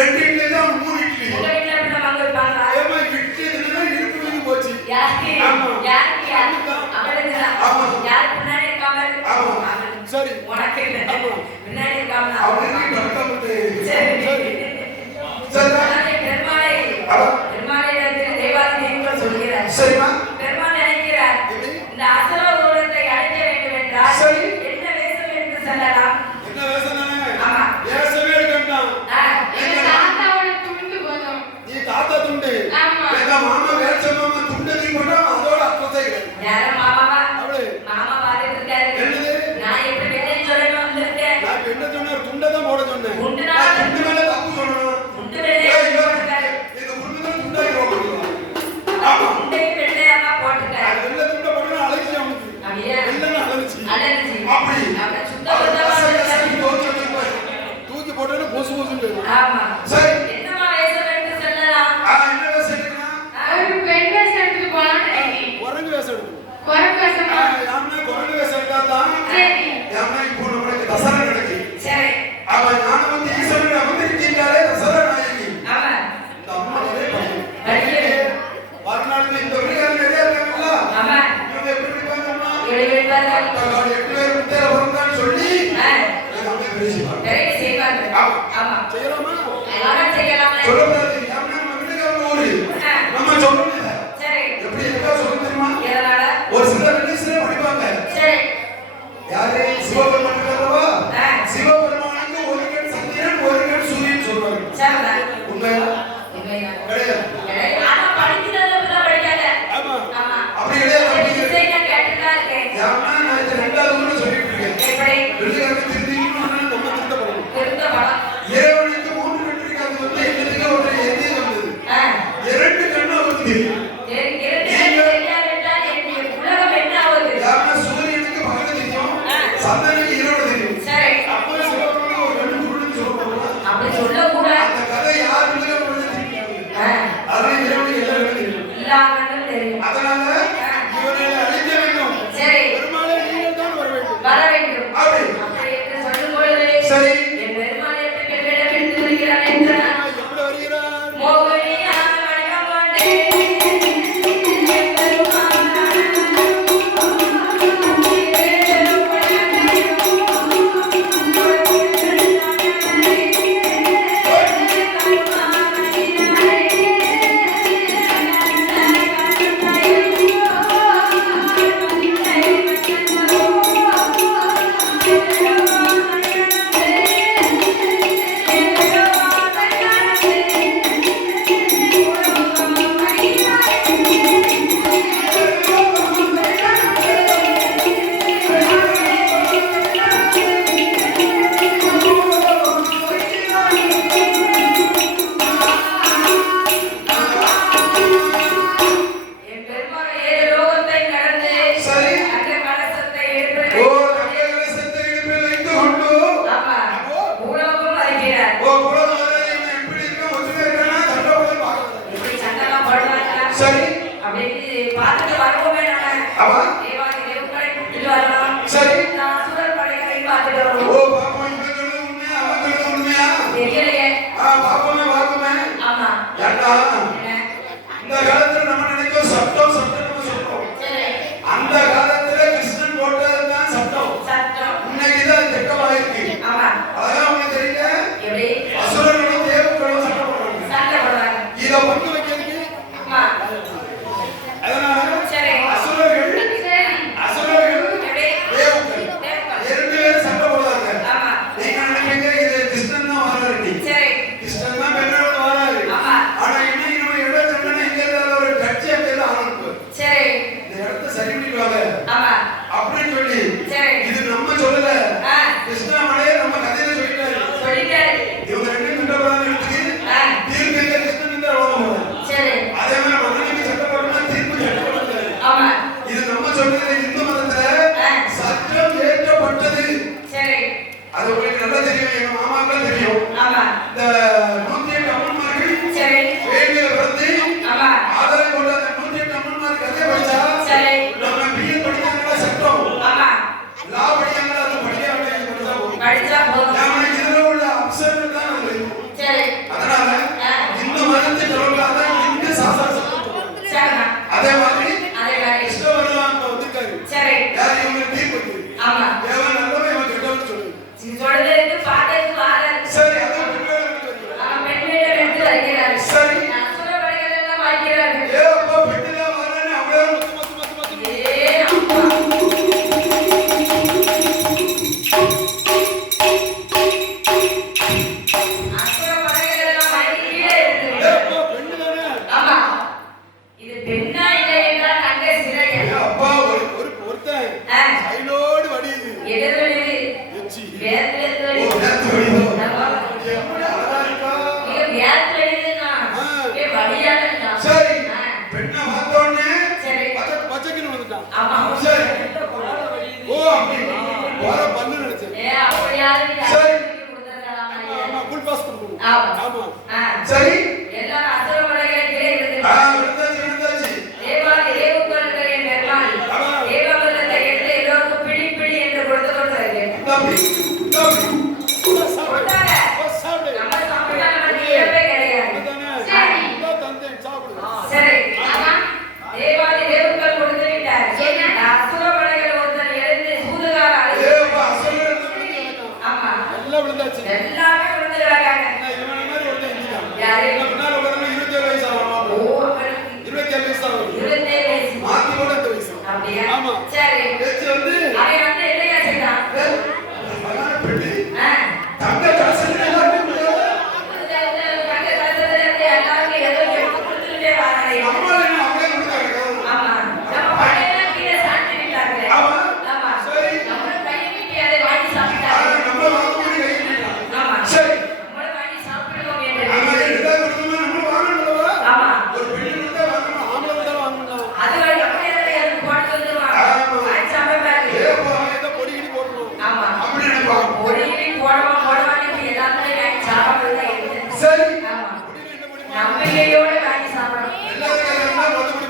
ரெண்டு இட்லி. தான் மூணு இட்லி உங்க வீட்ல சரிமா நிறைய செய்வார்கள் நிறைய செய்யலாமா? செய்யலாமா சொல்லுங்க. Sorry.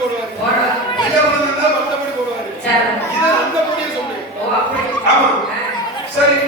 போடுவாரு. கையில வந்தா வந்த சரி.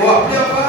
वो अपने